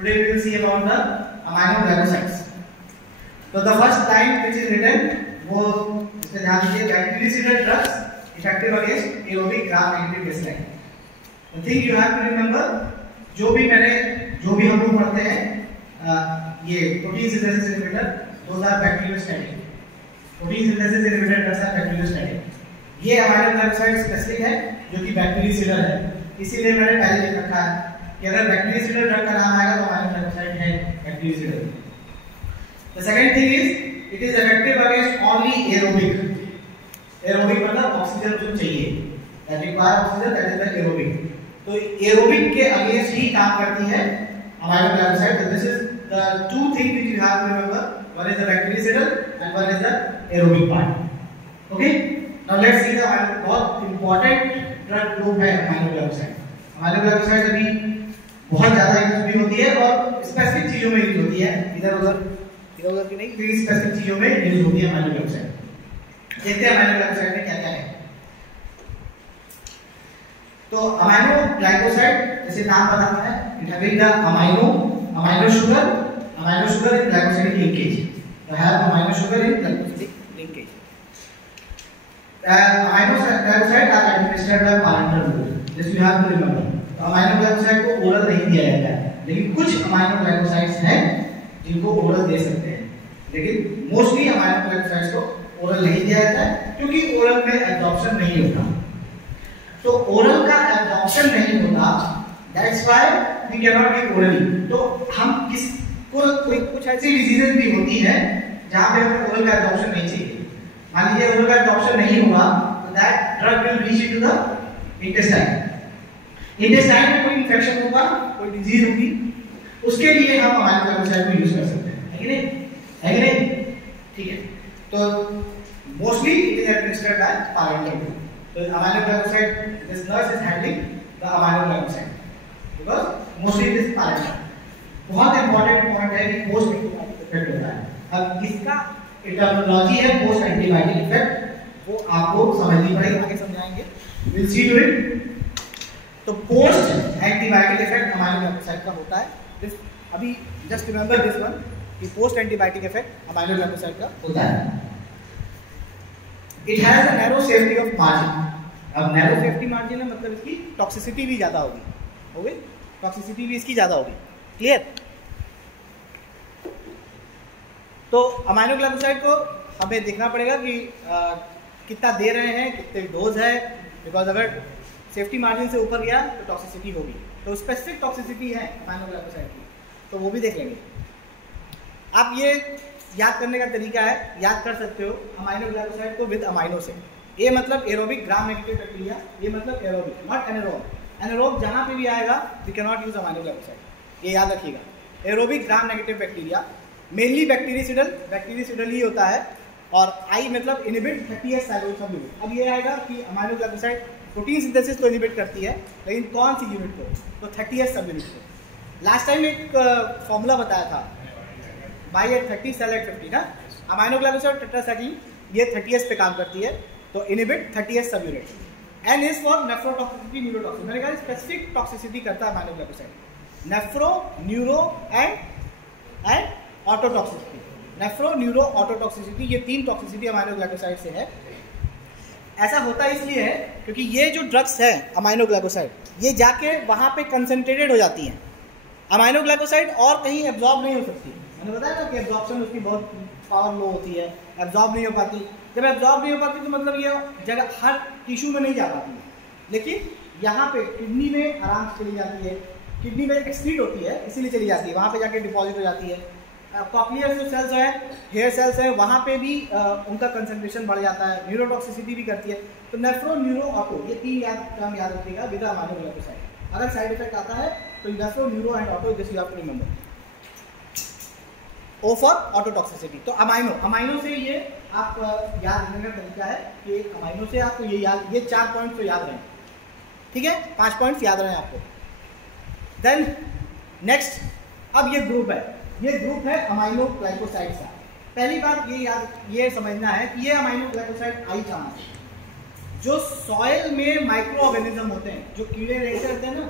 Today we will see about the aminoglycosides. So the first line which is written वो इसमें ध्यान दीजिए, bactericidal drugs effective against aerobic gram-negative baseline. The thing you have to remember, जो भी हम लोग पढ़ते हैं ये protein synthesis inhibitor, those are bacteriostatic. Protein synthesis inhibitor drugs are bacteriostatic. ये aminoglycoside स्पेसिफिक है जो कि बैक्टीरियासिडल है, इसीलिए मैंने पहले लिख रखा है कि अगर बैक्टीरियासिडल ड्रग का नाम आएगा तो aminoglycoside है बैक्टीरियासिडल. The second thing is it is effective against only aerobic. Aerobic मतलब ऑक्सीजन जो चाहिए, that require oxygen, that is the aerobic. तो aerobic के अगेंस्ट ही काम करती है aminoglycoside. So this is the two things which you have to remember. One is the bactericidal and one is the aerobic part. Okay? Now let's see the बहुत important drug group है aminoglycoside. aminoglycoside अभी बहुत ज्यादा use भी होती है और specific चीजों में यूज होती है, इधर उधर की नहीं, वेरी स्पेसिफिक चीजों में यूज होती है aminoglycoside. देखते हैं aminoglycoside में क्या क्या है. तो aminoglycoside जैसे नाम बताता है, it having the amino sugar in glycosidic linkage. So have amino sugar in glycosidic linkage. Aminoglycoside are administered by parenteral route. This you have to remember. तो aminoglycoside को ओरल नहीं दिया जाता है, लेकिन कुछ aminoglycosides हैं जिनको ओरल दे सकते हैं, लेकिन मोस्टली aminoglycosides को ओरल नहीं दिया जाता है क्योंकि ओरल में एब्जॉर्प्शन नहीं होता. तो ओरल का एब्जॉर्प्शन नहीं होता, that's why we can not give orally. तो हम कुछ ऐसी डिजीजेस भी होती है जहां पे हमें ओरल का एब्जॉर्प्शन नहीं चाहिए. मान लीजिए ओरल का एब्जॉर्प्शन नहीं हुआ तो that drug will reach into the intestine. Intestine में कोई इंफेक्शन होगा, कोई डिजीज होगी, उसके लिए हम aminoglycoside को यूज कर सकते हैं, है कि नहीं? है कि नहीं? ठीक है. तो mostly it is administered by parenteral route. So aminoglycoside, this nurse is handling the aminoglycoside because mostly it is parenteral. बहुत इंपॉर्टेंट पॉइंट है कि पोस्ट एंटीबायोटिक इफेक्ट होता है. अब इसका टर्मिनोलॉजी है पोस्ट एंटीबायोटिक इफेक्ट, वो आपको समझनी पड़ेगी, आगे समझाएंगे. Will see to it. तो पोस्ट एंटीबायोटिक इफेक्ट aminoglycoside का होता है. अभी जस्ट रिमेंबर दिस वन कि पोस्ट एंटीबायोटिक इफेक्ट aminoglycoside का होता है. It has a narrow safety of margin. अब नैरो सेफ्टी मार्जिन है मतलब इसकी टॉक्सिसिटी भी ज्यादा होगी, टॉक्सिसिटी भी इसकी ज्यादा होगी. क्लियर? तो aminoglycoside को हमें देखना पड़ेगा कि कितना दे रहे हैं, कितने डोज है, बिकॉज अगर सेफ्टी मार्जिन से ऊपर गया तो टॉक्सिसिटी होगी. तो स्पेसिफिक टॉक्सिसिटी है aminoglycoside की, तो वो भी देख लेंगे. आप ये याद करने का तरीका है, याद कर सकते हो aminoglycoside को विद अमाइनो से. ए मतलब एरोबिक ग्राम नेगेटिव बैक्टीरिया, ये मतलब एरोबिक, नॉट एनारोब. एनारोब जहां पे भी आएगा we can not use aminoglycoside, ये याद रखिएगा. Aerobic gram negative bacteria mainly bactericidal ही होता है. और आई मतलब इनहिबिट 30S साइक्लोज सब यूनिट. अब ये आएगा कि aminoglycoside प्रोटीन सिंथेसिस को इनहिबिट करती है, लेकिन कौन सी यूनिट को? तो 30S सब यूनिट को. लास्ट टाइम एक फॉर्मूला बताया था, बाई एट 30 सेल एट 50 ना. aminoglycoside टेट्रासाइक्लिन ये 30S पे काम करती है, तो inhibit 30S subunit. N is for nephrotoxicity, neurotoxicity. मैंने कहा स्पेसिफिक टॉक्सिसिटी करता है aminoglycoside. Nephro, neuro and ototoxicity. Nephro, neuro, ototoxicity, ये तीन टॉक्सिसिटी aminoglycoside से है. ऐसा होता इसलिए है क्योंकि ये जो ड्रग्स है aminoglycoside, ये जाके वहां पे कंसंट्रेटेड हो जाती हैं. aminoglycoside और कहीं एब्जॉर्ब नहीं हो सकती. मैंने बताया ना कि एब्जॉर्प्शन उसकी बहुत पावर लो होती है, एब्जॉर्ब नहीं हो पाती. जब एब्जॉर्ब नहीं हो पाती तो मतलब ये जगह हर टिश्यू में नहीं जा पाती है, लेकिन यहाँ पे किडनी में आराम से चली जाती है. किडनी में एक्सक्रीट होती है इसीलिए चली जाती है, वहाँ पे जाके डिपॉजिट हो जाती है. कॉक्लियर जो सेल्स है, हेयर सेल्स है, वहाँ पे भी उनका कंसंट्रेशन बढ़ जाता है. न्यूरोटॉक्सिसिटी भी करती है. तो नेफ्रो, न्यूरो, ऑटो, ये तीन टर्म याद रखिएगा विद aminoglycoside. अगर साइड इफेक्ट आता है तो nephro, neuro and oto, this you have to remember. O for ototoxicity. तो अमाइनो से ये आप याद रखने का तरीका है कि अमाइनो से आपको ये 4 पॉइंट्स तो याद रहें. ठीक है, 5 पॉइंट्स याद रहें आपको. देन नेक्स्ट, अब ये ग्रुप है aminoglycosides का. पहली बात ये समझना है कि ये aminoglycoside आई कहाँ से. जो सॉइल में माइक्रो ऑर्गेनिज्म होते हैं, जो कीड़े रहते हैं ना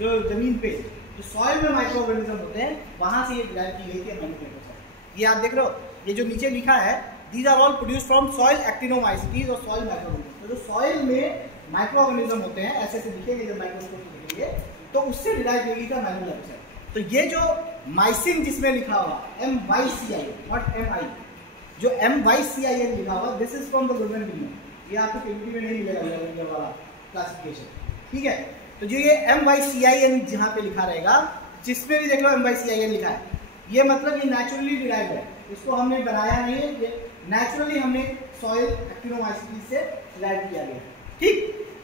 जो जमीन पे, जो सॉइल में माइक्रो ऑर्गेनिज्म होते हैं वहां से ये डिराइव की गई थी अमाइनोग्लाइकोसाइड। ये आप देख रहे हो, ये जो नीचे लिखा है these are all produce from soil actinomycetes और सॉइल माइक्रो ऑर्गेनिज्म। तो जो सॉइल में माइक्रो ऑर्गेनिज्म होते हैं ऐसे ऐसे दिखेंगे जब माइक्रोस्कोप में दिखेंगे, तो उससे डिराइव की गई थी अमाइनोग्लाइकोसाइड। तो ये जो माइसिन जिसमें लिखा हुआ MYCIN नॉट MI, जो MYCIN लिखा हुआ this is from the Goodman William, ये आपको केमिस्ट्री में नहीं मिलेगा ये वाला क्लासिफिकेशन, ठीक है। तो जो ये MYCIN जहाँ पे लिखा रहेगा, जिसमें भी देख लो MYCIN लिखा है, ये मतलब ये नेचुरली डिराइव्ड है, इसको हमने बनाया नहीं है, ये नेचुरली हमने सॉइल एक्टिनोमाइसीटीज से डिराइव किया गया, ठीक।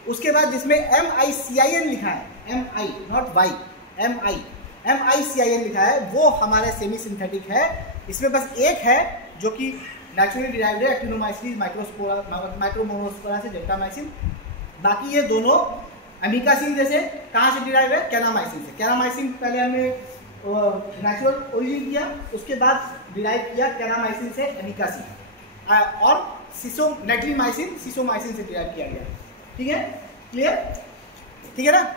उसके बाद जिसमें MICIN लिखा है, MI नॉट Y, MICIN लिखा है, वो हमारा सेमी सिंथेटिक है। इसमें बस एक है जो कि नेचुरली डिराइव्ड है, एक्टिनोमाइसीटीज माइक्रोमोनोस्पोरा से जेंटामाइसिन। बाकी ये दोनों अमीकासिन जैसे कहाँ से डिराइव है, कैनामाइसिन से। कैनामाइसिन पहले हमने नेचुरल ओरिजिन किया, उसके बाद डिराइव किया कैनामाइसिन से अमीकासिन, और नाइट्रीमाइसिन सिसोमाइसिन से डिराइव किया गया, ठीक है, क्लियर, ठीक है ना।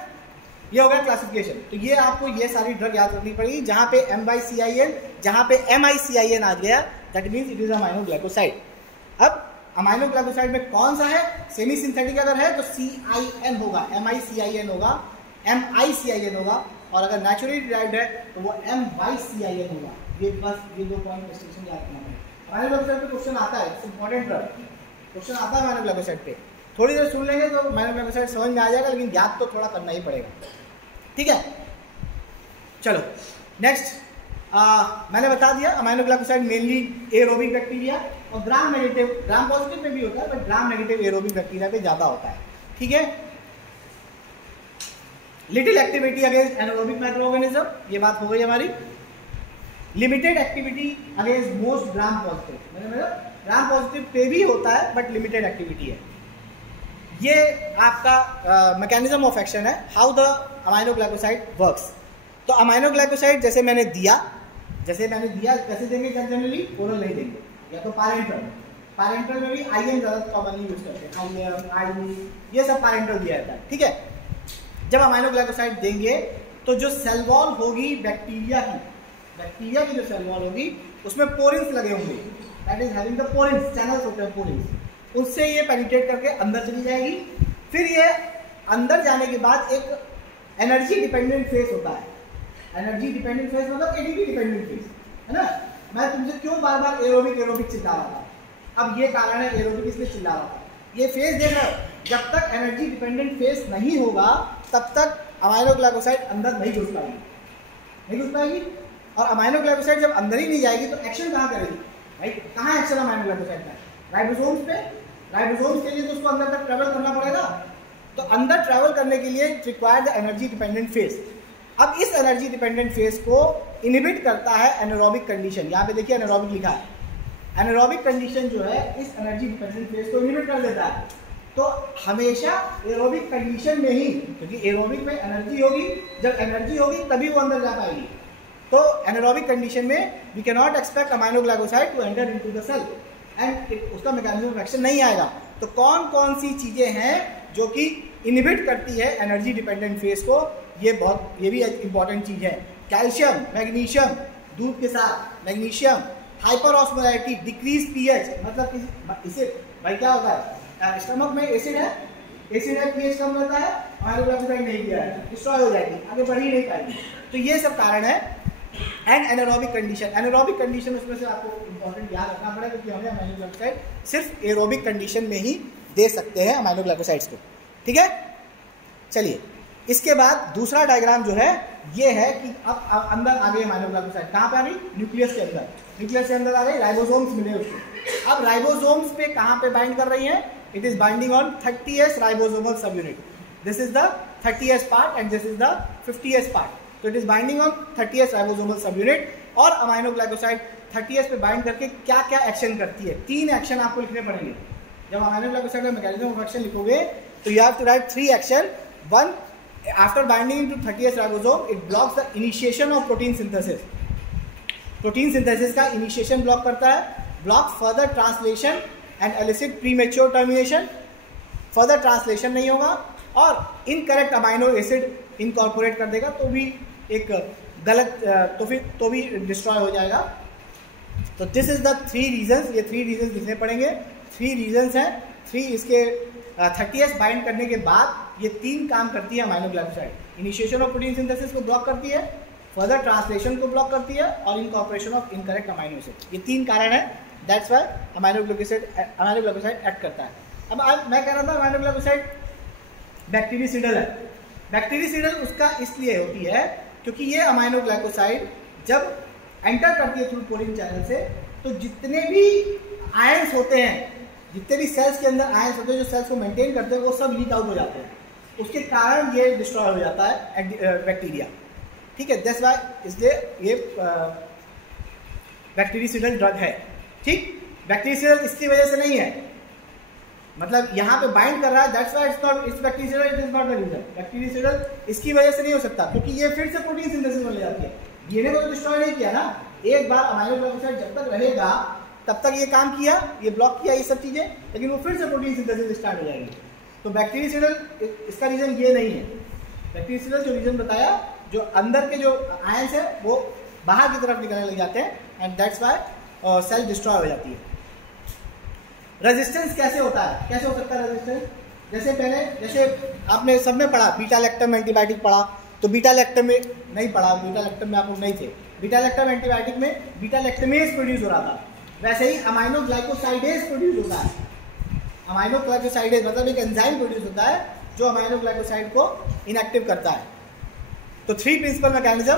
ये हो गया क्लासिफिकेशन। तो ये आपको ये सारी ड्रग याद रखनी पड़ेगी, जहाँ पे MYCIN, जहाँ पे MICIN आ गया, that means it is aminoglycoside. अब अमाइनोग्लाइकोसाइड में कौन सा है, सेमी सिंथेटिक अगर है तो CIN होगा, MICIN होगा, MICIN होगा, और अगर नेचुरली डिराइव्ड है तो वो MYCIN होगा। ये बस ये दो पॉइंट डिस्टिंक्शन याद रखना है। अमाइनोग्लाइकोसाइड पे क्वेश्चन आता है, इंपॉर्टेंट क्वेश्चन आता है अमाइनोग्लाइकोसाइड पे, थोड़ी देर सुन लेंगे तो अमाइनोग्लाइकोसाइड समझ में आ जाएगा, लेकिन याद तो थोड़ा करना ही पड़ेगा, ठीक है। चलो नेक्स्ट, मैंने बता दिया अमाइनोग्लाइकोसाइड मेनली एरोबिक बैक्टीरिया और ग्राम नेगेटिव, ग्राम पॉजिटिव में भी होता है, but gram negative aerobic bacteria पे ज्यादा होता है, ठीक है। Little activity against anaerobic micro organism, ये बात हो गई हमारी। Limited activity against most gram positive, मतलब ग्राम पॉजिटिव पे भी होता है बट लिमिटेड एक्टिविटी है। ये आपका मैकेनिज्म ऑफ एक्शन है, हाउ द अमाइनोग्लाइकोसाइड वर्क्स। तो अमाइनोग्लाइकोसाइड जैसे मैंने दिया कैसे देंगे, जनरली ओरल नहीं देंगे, या तो पैरेंटल में भी IN ज़्यादा कॉमनली यूज करते हैं, IM, ये सब पैरेंटल दिया जाता है, ठीक है। जब अमाइनोग्लाइकोसाइड देंगे तो जो सेल वॉल होगी बैक्टीरिया की जो सेल वॉल होगी उसमें पोरिन्स लगे होंगे, that is having the porins, channels होते हैं पोरिन्स, उससे ये पेनिट्रेट करके अंदर चली जाएगी। फिर ये अंदर जाने के बाद एक एनर्जी डिपेंडेंट फेस होता है, एनर्जी डिपेंडेंट फेस मतलब ADP डिपेंडेंट फेस, है ना। मैं तुमसे क्यों बार बार एरोबिक चिल्ला रहा था, अब ये कारण है एरोबिक इसलिए चिल्ला रहा था। ये फेस देख रहे हो, जब तक एनर्जी डिपेंडेंट फेस नहीं होगा तब तक अमाइनोग्लाइकोसाइड अंदर नहीं घुस पाएगी, और अमाइनोग्लाइकोसाइड जब अंदर ही नहीं जाएगी तो एक्शन कहाँ करेगी, राइट, कहाँ एक्शन अमाइनोग्लाइकोसाइड का, राइबोसोम्स पे। राइबोसोम्स के लिए तो उसको अंदर तक ट्रैवल करना पड़ेगा, तो अंदर ट्रैवल करने के लिए require the energy dependent face. अब इस एनर्जी डिपेंडेंट फेस को इनहिबिट करता है एनारोबिक कंडीशन, यहाँ पे देखिए एनारोबिक लिखा है, एनारोबिक कंडीशन जो है इस एनर्जी डिपेंडेंट फेस को इनहिबिट कर देता है। तो हमेशा एरोबिक कंडीशन में ही, क्योंकि एरोबिक में एनर्जी होगी, जब एनर्जी होगी तभी वो अंदर जा पाएगी, तो एनारोबिक कंडीशन में we can not expect aminoglycoside to enter into the cell and उसका मैकेनिज्म ऑफ एक्शन नहीं आएगा। तो कौन कौन सी चीजें हैं जो कि इनहिबिट करती है एनर्जी डिपेंडेंट फेस को, ये भी एक इंपॉर्टेंट चीज है। कैल्शियम, मैग्नीशियम, दूध के साथ magnesium, hyper osmolarity, decrease pH, मतलब इसे भाई क्या होता है, स्टमक में एसिड है, पीएच कम रहता है, अमाइनोग्लाइकोसाइड नहीं किया है, डिस्ट्रॉय हो जाएगी, आगे बढ़ ही नहीं पाएगी। तो ये सब कारण है। एंड एनारोबिक कंडीशन उसमें से आपको इंपॉर्टेंट याद रखना पड़ेगा, क्योंकि हमें अमाइनोग्लाइकोसाइड सिर्फ एरोबिक कंडीशन में ही दे सकते हैं अमाइनोग्लाइकोसाइड्स को, ठीक है। चलिए इसके बाद दूसरा डायग्राम जो है ये है कि अब अंदर आ गई अमाइनोग्लाइकोसाइड, कहाँ पे आ गई, न्यूक्लियस के अंदर आ गई, राइबोसोम्स मिले उसको। अब राइबोसोम्स पे कहाँ पे बाइंड कर रही है, it is binding on 30S ribosomal subunit, this is the 30S part and this is the 50S part. तो it is binding on 30S ribosomal subunit. और अमाइनोग्लाइकोसाइड 30S पे bind करके क्या क्या action करती है, 3 action आपको लिखने पड़ेंगे। जब अमाइनोग्लाइकोसाइड का मैकेनिज्म ऑफ एक्शन लिखोगे तो you have to write 3 action. 1, after binding into 30S ribosome, it blocks the initiation of protein synthesis. Protein synthesis का इनिशिएशन ब्लॉक करता है, block further translation and elicit premature termination, further translation नहीं होगा, और incorrect amino acid incorporate कर देगा तो भी एक गलत तो भी डिस्ट्रॉय हो जाएगा। तो दिस इज द 3 रीजंस, ये 3 रीजंस लिखने पड़ेंगे। 3 रीजंस हैं, 3 इसके 30S बाइंड करने के बाद ये 3 काम करती है amino glycoside. Initiation of protein synthesis को ब्लॉक करती है, फर्दर ट्रांसलेशन को ब्लॉक करती है और incorporation of incorrect amino acid. ये 3 कारण है, that's why amino glycoside act करता है। अब मैं कह रहा था अमाइनो ग्लाइकोसाइड बैक्टीरियसिडल है। बैक्टीरियसिडल उसका इसलिए होती है क्योंकि ये अमाइनो ग्लाइकोसाइड जब एंटर करती है थ्रू पोलिन चैनल से, तो जितने भी आयंस होते हैं, जितने भी सेल्स के अंदर आयंस होते हैं जो सेल्स को मेंटेन करते हैं, वो सब लीक आउट हो जाते हैं। उसके कारण ये डिस्ट्रॉय हो जाता है बैक्टीरिया, ठीक है। दैट्स व्हाई इसलिए ये बैक्टीरियसिडल ड्रग है, ठीक। बैक्टीरियसिडल इसकी वजह से नहीं है, मतलब यहाँ पे बाइंड कर रहा है, that's why it's bactericidal, it is not the reason. Bactericidal इसकी वजह से नहीं हो सकता क्योंकि ये फिर से प्रोटीन सिंथेसिस में ले जाती है। डीएनए को तो डिस्ट्रॉय नहीं किया ना, एक बार अमाइनो ग्लाइकोसाइड जब तक रहेगा तब तक ये काम किया, ये ब्लॉक किया ये सब चीजें, लेकिन वो फिर से प्रोटीन सिंथेसिस स्टार्ट हो जाएगी। तो बैक्टीरियसिडल इसका रीजन ये नहीं है। बैक्टीरियसिडल जो रीजन बताया, जो अंदर के जो आयंस है वो बाहर की तरफ निकलने लग जाते हैं and that's why cell destroy हो जाती है। रेजिस्टेंस कैसे होता है, कैसे हो सकता है रेजिस्टेंस? जैसे आपने सब में पढ़ा, बीटा लैक्टम एंटीबायोटिक पढ़ा, तो बीटा लैक्टम में नहीं पढ़ा, बीटा लैक्टम में आप लोग नहीं थे। बीटा लैक्टम एंटीबायोटिक में बीटा लैक्टमेज प्रोड्यूस हो रहा था, वैसे ही अमाइनो ग्लाइकोसाइडेज प्रोड्यूस होता है। अमाइनो ग्लाइकोसाइडेज मतलब एक एंजाइम प्रोड्यूस होता है जो अमाइनो ग्लाइकोसाइड को इनएक्टिव करता है। तो 3 principal mechanism,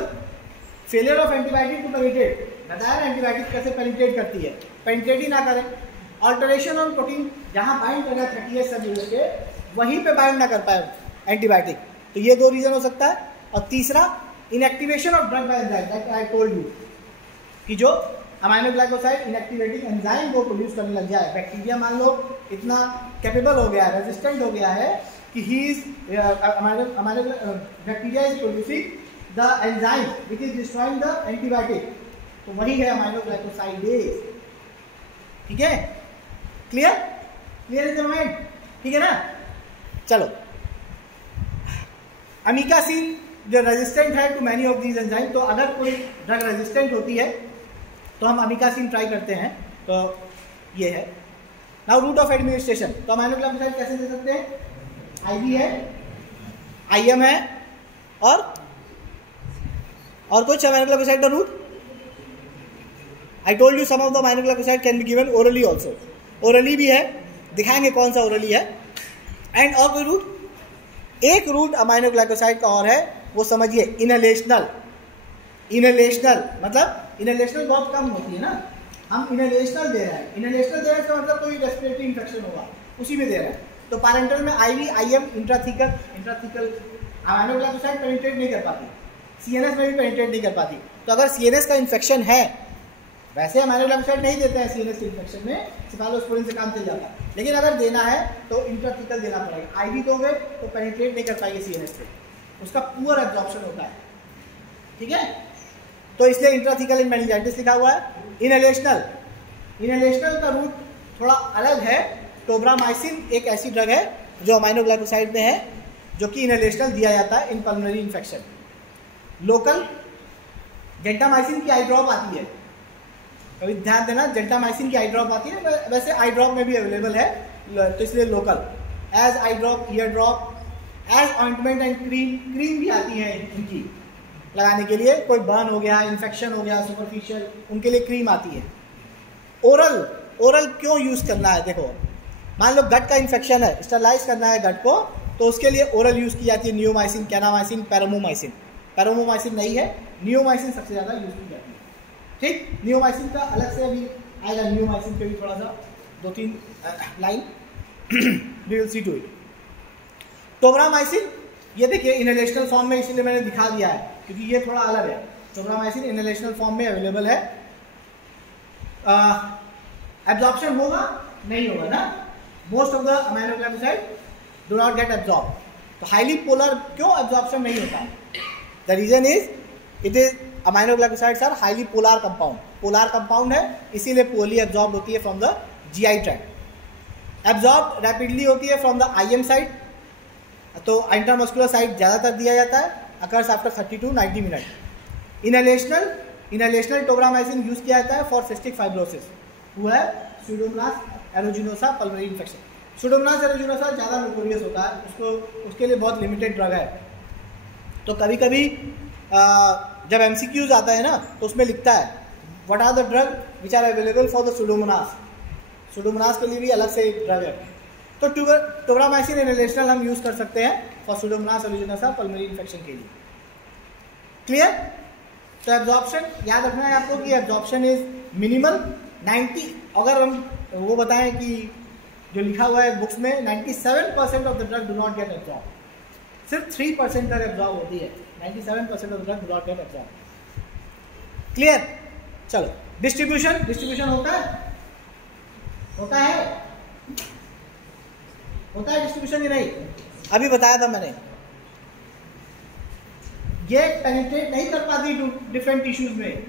failure of antibiotic to penetrate, बताया ना एंटीबायोटिक कैसे पेनिट्रेट करती है, पेनिट्रेट ही ना करे। ऑल्टरेशन ऑन प्रोटीन, जहाँ बाइंड करना 30S सब यूनिट के, वहीं पे बाइंड ना कर पाए एंटीबायोटिक, तो ये 2 रीजन हो सकता है। और तीसरा, inactivation of drug bye enzyme, that I told you कि जो अमाइनो ग्लाइकोसाइड इनएक्टिवेटिंग एंजाइम को प्रोड्यूस करने लग जाए। बैक्टीरिया मान लो इतना कैपेबल हो गया है, रेजिस्टेंट हो गया है कि he is bacteria is producing the enzyme which is destroying the antibiotic, तो वही है अमाइनो ग्लाइकोसाइडेज, ठीक है। क्लियर इज द माइंड, ठीक है ना। चलो, अमीकासिन जो रेजिस्टेंट है to many of these enzyme, तो अगर कोई ड्रग रेजिस्टेंट होती है तो हम अमीकासिन ट्राई करते हैं, तो ये है। नाउ रूट ऑफ एडमिनिस्ट्रेशन, तो अमाइनो ग्लाइकोसाइड कैसे दे सकते हैं? आईवी है, आईएम है और कुछ अमाइनो ग्लाइकोसाइड का रूट। I told you some of the amino glycoside can be given orally also, orally भी है, दिखाएंगे कौन सा ओरली है। एंड और कोई रूट, एक रूट अमाइनो ग्लाइकोसाइड का और है, वो समझिए इनहेलेशनल। इनहेलेशनल मतलब इनहेलेशनल बहुत कम होती है ना, हम इनहेलेशनल दे रहे हैं। इनहेलेशनल दे रहे हैं इसका मतलब कोई रेस्पिरेटरी इन्फेक्शन होगा उसी में दे रहे हैं। तो पैरेंटल में IV, IM, intrathecal amino glycoside penetrate नहीं कर पाती, सीएनएस में भी पेनिट्रेट नहीं कर पाती। तो अगर सीएनएस का इन्फेक्शन है, वैसे अमाइनो ग्लाइकोसाइड नहीं देते हैं सीएनएस के इन्फेक्शन में, सिफालोस्पोरिन से काम चल जाता है, लेकिन अगर देना है तो इंट्राथीकल देना पड़ेगा। आईवी दोगे तो पेनिट्रेट नहीं कर पाएगी सीएनएस पे, उसका पुअर एब्जॉर्प्शन होता है, ठीक है। तो इसलिए इंट्राथीकल इन मेनिंजाइटिस लिखा हुआ है। इनहेलेशनल का रूट थोड़ा अलग है। टोब्रामाइसिन एक ऐसी ड्रग है जो अमाइनो ग्लाइकोसाइड में है, जो कि इनहेलेशनल दिया जाता है in pulmonary infection. Local gentamicin की आई ड्रॉप आती है, कभी ध्यान देना, जेंटामाइसिन की आई ड्रॉप आती है, वैसे आई ड्रॉप में भी अवेलेबल है, तो इसलिए local. As eye drop, ear drop, as ointment and cream भी आती है इनकी लगाने के लिए। कोई बर्न हो गया, इन्फेक्शन हो गया सुपरफिशियल, उनके लिए क्रीम आती है। ओरल क्यों यूज करना है? देखो, मान लो गट का इन्फेक्शन है, स्टरलाइज करना है गट को, तो उसके लिए ओरल यूज की जाती है नियोमाइसिन, कैनामाइसिन, पैरामोमाइसिन। पैरामोमाइसिन नहीं है, नियोमाइसिन सबसे ज़्यादा यूज की जाती है, ठीक। नियोमाइसिन का अलग से अभी आएगा, नियोमाइसिन पे भी थोड़ा सा 2-3 line we will see to it. Tobramycin, ये देखिए इनहेलेशनल फॉर्म में, इसीलिए मैंने दिखा दिया है क्योंकि ये थोड़ा अलग है। टोब्रामाइसिन इनहेलेशनल फॉर्म में अवेलेबल है। एब्जॉर्प्शन होगा नहीं होगा ना, most of the amino glycoside do not get absorb. तो हाईली पोलर क्यों एब्जॉर्प्शन नहीं होता? The reason is it is amino glycosides are highly polar compound, polar compound है, इसीलिए पोली एब्जॉर्ब होती है from the GI tract. Absorb rapidly होती है फ्रॉम द आईएम साइड, तो इंट्रामस्कुलर साइड ज़्यादातर दिया जाता है, occurs after 30 to 90 minute. Inhalational tobramycin use किया जाता है फॉर सिस्टिक फाइब्रोसिस हु है स्यूडोमोनास एरोजिनोसा पल्मोनरी इन्फेक्शन। स्यूडोमोनास एरोजिनोसा ज़्यादा नोटोरियस होता है, उसके लिए बहुत लिमिटेड ड्रग है। तो कभी कभी जब MCQs आता है ना तो उसमें लिखता है what are the drug which are available for the pseudomonas. Pseudomonas के लिए भी अलग से एक ड्रग है। तो टोब्रामाइसिन इनहेलेशनल हम यूज़ कर सकते हैं फॉर स्यूडोमोनास एरोजिनोसा पल्मोनरी इन्फेक्शन के लिए। क्लियर? तो एब्जॉर्प्शन याद रखना है आपको कि एब्जॉर्प्शन इज मिनिमल 90। अगर हम वो बताएं कि जो लिखा हुआ है बुक्स में 97% of the drug do not get absorb, सिर्फ 3% तक एब्जॉर्ब होती है। 97% of the drug do not get absorb. Clear? चलो डिस्ट्रीब्यूशन होता है डिस्ट्रीब्यूशन की नहीं, अभी बताया था मैंने। ये पेनिट्रेट नहीं कर पाती डिफरेंट टिश्यूज में,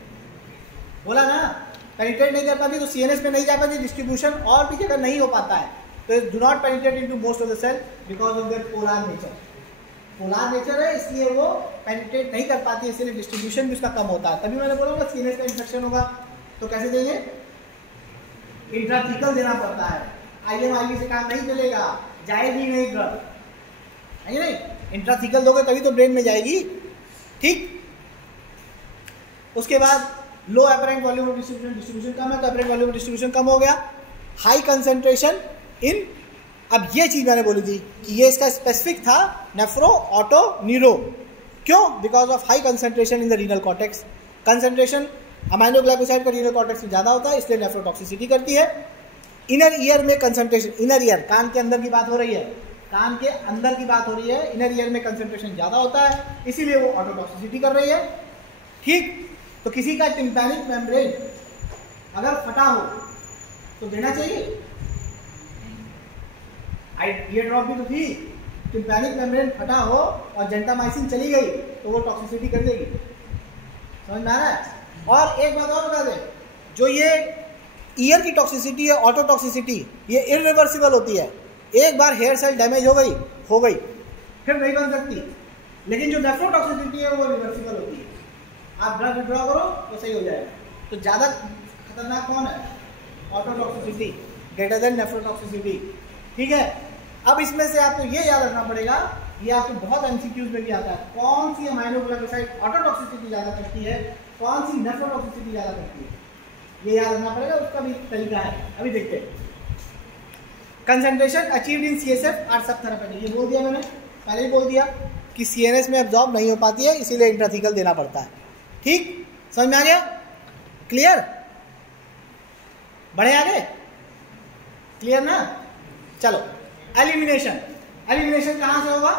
बोला ना, पेनिट्रेट नहीं कर पाती तो CNS में नहीं जा पाती। डिस्ट्रीब्यूशन और भी जगह नहीं हो पाता है तो do not penetrate into most of the cell because of their polar nature है, इसलिए वो पेनिट्रेट नहीं कर पाती है, इसलिए डिस्ट्रीब्यूशन भी उसका कम होता है। तभी मैंने बोला CNS का इन्फेक्शन होगा तो कैसे देंगे, इंट्राथीकल देना पड़ता है। IM-IV से काम नहीं चलेगा, जाएगी नहीं ड्रग, है नहीं, इंट्राथीकल दोगे तभी तो ब्रेन में जाएगी। ठीक, उसके बाद लो अपरेंट वॉल्यूम ऑफ डिस्ट्रीब्यूशन कम है तो अपरेंट वॉल्यूम ऑफ डिस्ट्रीब्यूशन कम हो गया। हाई कंसंट्रेशन इन, अब ये चीज मैंने बोली थी कि ये इसका स्पेसिफिक था नेफ्रो ऑटो न्यूरो। क्यों? Because of high concentration in the renal cortex. Concentration aminoglycoside का रीनल कॉर्टेक्स में ज्यादा होता है, इसलिए नेफ्रोटॉक्सिसिटी करती है। इनर ईयर में कंसंट्रेशन, इनर ईयर कान के अंदर की बात हो रही है, कान के अंदर की बात हो रही है, इनर ईयर में कंसंट्रेशन ज्यादा होता है, इसीलिए वो ऑटोटॉक्सिसिटी कर रही है। ठीक, तो किसी का टिम्पैनिक मेम्ब्रेन अगर फटा हो तो देना चाहिए। ये ड्रॉप भी तो थी, टिम्पैनिक मेम्ब्रेन फटा हो और जेंटामाइसिन चली गई तो वो टॉक्सिसिटी कर देगी। समझ में आ रहा है? और एक बात और बता दें, जो ये ईयर की टॉक्सिसिटी है, ऑटोटॉक्सिसिटी, ये इरिवर्सिबल होती है। एक बार हेयर सेल डैमेज हो गई फिर नहीं बन सकती, लेकिन जो नेफ्रोटॉक्सिसिटी है वो रिवर्सिबल होती है। आप ड्रग विड्रॉ करो तो सही हो जाएगा। तो ज़्यादा खतरनाक कौन है? Autotoxicity greater than nephrotoxicity. ठीक है, अब इसमें से आपको ये याद रखना पड़ेगा, ये आपको बहुत MCQs में भी आता है, कौन सी अमाइनोग्लाइकोसाइड ऑटोटॉक्सिसिटी ज़्यादा करती है, कौन सी नेफ्रोटॉक्सिसिटी ज़्यादा करती है, ये याद रखना पड़ेगा। उसका भी तरीका है, अभी देखते हैं। Concentration achieved in CSF are subtherapeutic, ये बोल दिया मैंने, पहले ही बोल दिया कि CNS में एब्जॉर्ब नहीं हो पाती है, इसीलिए इंट्राथीकल देना पड़ता है। ठीक, समझ में आ गया? क्लियर? बढ़े आगे? क्लियर ना? चलो, एलिमिनेशन कहां से होगा?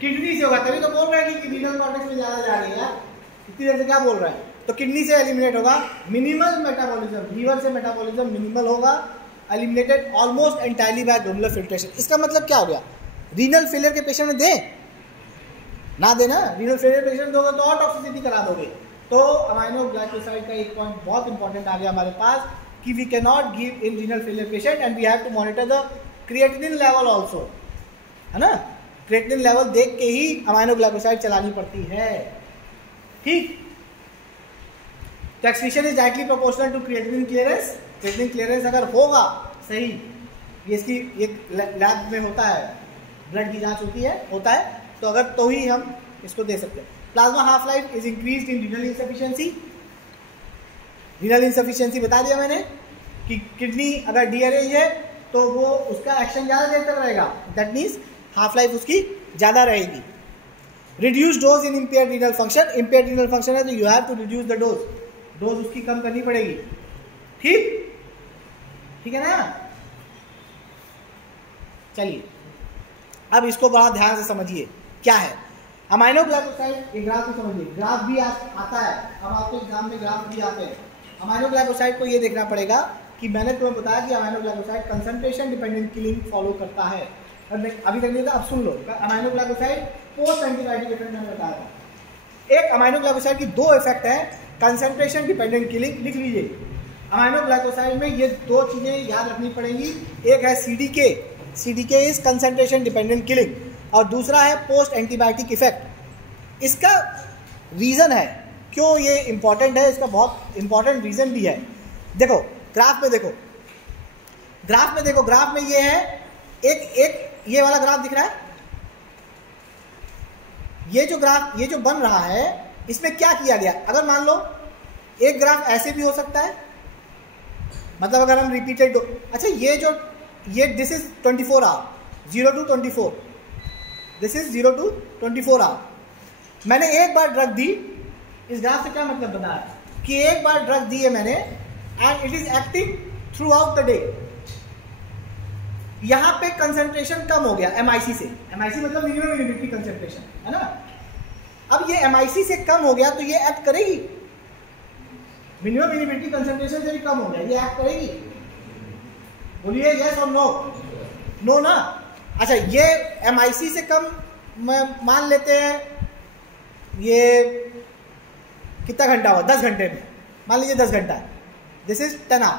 किडनी से होगा। तभी तो बोल रहे हैं कि रीनल कॉर्टेक्स में ज्यादा जा रही है यार, इतनी देर से क्या बोल रहा है? तो किडनी से एलिमिनेट होगा। मिनिमल मेटाबॉलिज्म, लीवर से मेटाबॉलिज्म मिनिमल होगा, eliminated almost entirely by glomerular filtration. इसका मतलब क्या हो गया? रीनल फेलियर के पेशेंट में दे ना देना, रीनल फेलियर पेशेंट दोगे तो और टॉक्सिसिटी करा दोगे। तो अमाइनोग्लाइकोसाइड का एक पॉइंट बहुत इंपॉर्टेंट आ गया हमारे पास कि we can not give in renal failure patient and we have to monitor the creatinine level also, है ना। क्रिएटिनिन लेवल देख के ही अमाइनोग्लाइकोसाइड चलानी पड़ती है। ठीक, तो excretion is directly proportional to creatinine clearance. Creatinine clearance अगर होगा सही, ये इसकी एक लैब में होता है, ब्लड की जांच होती है, होता है, तो अगर तो ही हम इसको दे सकते हैं। Plasma half life is increased in renal insufficiency. Renal insufficiency बता दिया मैंने कि किडनी अगर डीअरेंज है तो वो उसका एक्शन ज़्यादा देर तक रहेगा, दैट मीन्स हाफ लाइफ उसकी ज़्यादा रहेगी। Reduce dose in impaired renal function. Impaired renal function है तो you have to reduce the dose उसकी कम करनी पड़ेगी। ठीक है ना। चलिए अब इसको बड़ा ध्यान से समझिए क्या है अमाइनोग्लाइकोसाइड। ये ग्राफ को समझिए, ग्राफ भी आता है, अब आपके एग्जाम में ग्राफ भी आते हैं। अमाइनोग्लाइकोसाइड को ये देखना पड़ेगा कि मैंने तुम्हें बताया कि aminoglycoside concentration dependent killing follow करता है। अभी तक नहीं था, अब सुन लो। अमाइनोग्लाइकोसाइड पोस्ट एंटीबायोटिक इफेक्ट मैंने बताया था। एक अमाइनोग्लाइकोसाइड की दो इफेक्ट है, कंसंट्रेशन डिपेंडेंट किलिंग, लिख लीजिए। अमाइनोग्लाइकोसाइड में ये दो चीजें याद रखनी पड़ेंगी। एक है CDK, CDK is concentration dependent killing, और दूसरा है पोस्ट एंटीबायोटिक इफेक्ट। इसका रीज़न है क्यों ये इंपॉर्टेंट है, इसका बहुत इंपॉर्टेंट रीज़न भी है। देखो ग्राफ में देखो, ग्राफ में ये है एक ये वाला ग्राफ दिख रहा है, ये जो ग्राफ ये जो बन रहा है इसमें क्या किया गया, अगर मान लो एक ग्राफ ऐसे भी हो सकता है, मतलब अगर हम रिपीटेड, अच्छा ये this is 24 hour 0 to 24, this is 0 to 24 hour. मैंने एक बार ड्रग दी, इस ग्राफ से क्या मतलब बना है कि एक बार ड्रग दी है मैंने and it is acting through out the day. यहां पे कंसंट्रेशन कम हो गया MIC से, MIC मतलब मिनिमम इनिबिटरी कंसंट्रेशन है ना। अब ये MIC से कम हो गया तो ये एक्ट करेगी, मिनिमम इनिबिटरी कंसंट्रेशन से भी कम हो गया, ये एक्ट करेगी, बोलिए यस और नो, नो ना। अच्छा ये MIC से कम मान लेते हैं, ये कितना घंटा हुआ, 10 घंटे में, मान लीजिए 10 घंटा, दिस इज 10 आवर।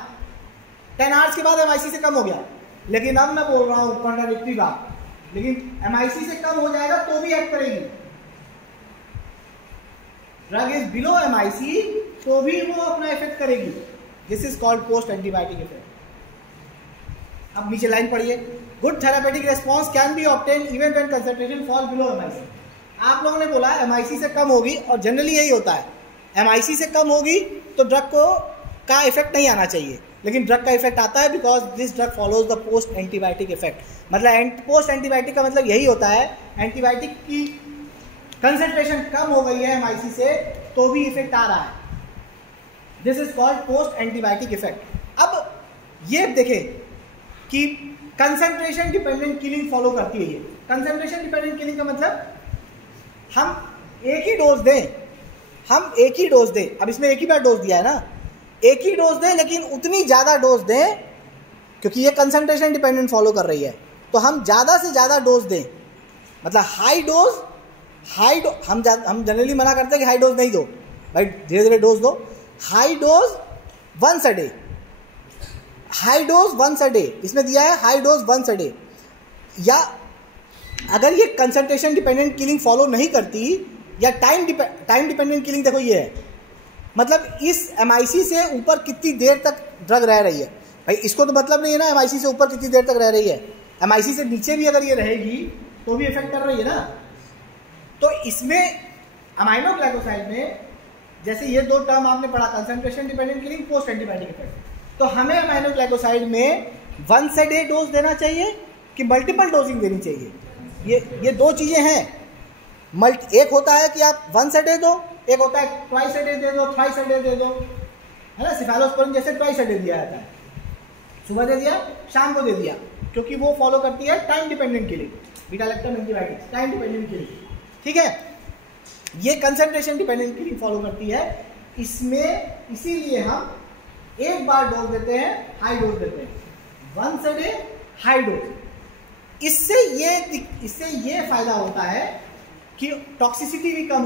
10 आवर्स के बाद MIC से कम हो गया, लेकिन अब मैं बोल रहा हूं कॉन्ट्राडिक्टरी बात, लेकिन MIC से कम हो जाएगा तो भी एक्ट करेगी। ड्रग इज बिलो MIC तो भी वो अपना इफेक्ट करेगी, this is called post antibiotic effect. अब नीचे लाइन पढ़िए, good therapeutic response can be obtain even when concentration fall below MIC। आप लोगों ने बोला MIC से कम होगी, और जनरली यही होता है, MIC से कम होगी तो ड्रग का इफेक्ट नहीं आना चाहिए, लेकिन ड्रग का इफेक्ट आता है because this drug follows the post antibiotic effect. मतलब पोस्ट एंटीबायोटिक का मतलब यही होता है, एंटीबायोटिक की कंसंट्रेशन कम हो गई है MIC से तो भी इफेक्ट आ रहा है, this is called post antibiotic effect. अब ये देखें कि कंसंट्रेशन डिपेंडेंट किलिंग फॉलो करती है ये। कंसंट्रेशन डिपेंडेंट किलिंग का मतलब हम एक ही डोज दें, अब इसमें एक ही बार डोज दिया है ना, एक ही डोज दें लेकिन उतनी ज़्यादा डोज दें, क्योंकि ये कंसंट्रेशन डिपेंडेंट फॉलो कर रही है, तो हम ज़्यादा से ज़्यादा डोज दें। मतलब हाई डोज हम जनरली मना करते हैं कि हाई डोज नहीं दो भाई, धीरे धीरे डोज दो। High dose once a day, इसमें दिया है high dose once a day. या अगर ये कंसंट्रेशन डिपेंडेंट किलिंग फॉलो नहीं करती, या टाइम डिपेंडेंट किलिंग, देखो ये है, मतलब इस MIC से ऊपर कितनी देर तक ड्रग रह रही है भाई, इसको तो मतलब नहीं है ना MIC से ऊपर कितनी देर तक रह रही है, MIC से नीचे भी अगर ये रहेगी तो भी इफेक्ट कर रही है ना। तो इसमें अमाइनोग्लाइकोसाइड में जैसे ये दो टर्म आपने पढ़ा, concentration dependent killing, post antibiotic effect, तो हमें अमाइनोग्लाइकोसाइड में वंस अ डे डोज देना चाहिए कि मल्टीपल डोजिंग देनी चाहिए। ये दो चीज़ें हैं, एक होता है कि आप वंस अ डे दो, एक होता है ट्वाइस अ डे दे दो, थ्राइस अ डे दे दो, है ना। सिफेलोस्पोरिन जैसे ट्वाइस अ डे दिया जाता है, सुबह दे दिया, शाम को दे दिया, क्योंकि वो फॉलो करती है time dependent killing, beta lactam antibiotics, time dependent killing, ठीक है। ये कंसंट्रेशन डिपेंडेंट किलिंग फॉलो करती है, इसमें इसीलिए हम एक बार डोज देते हैं, हाई डोज देते हैं, once a day high dose. इससे ये फायदा होता है कि टॉक्सिसिटी भी कम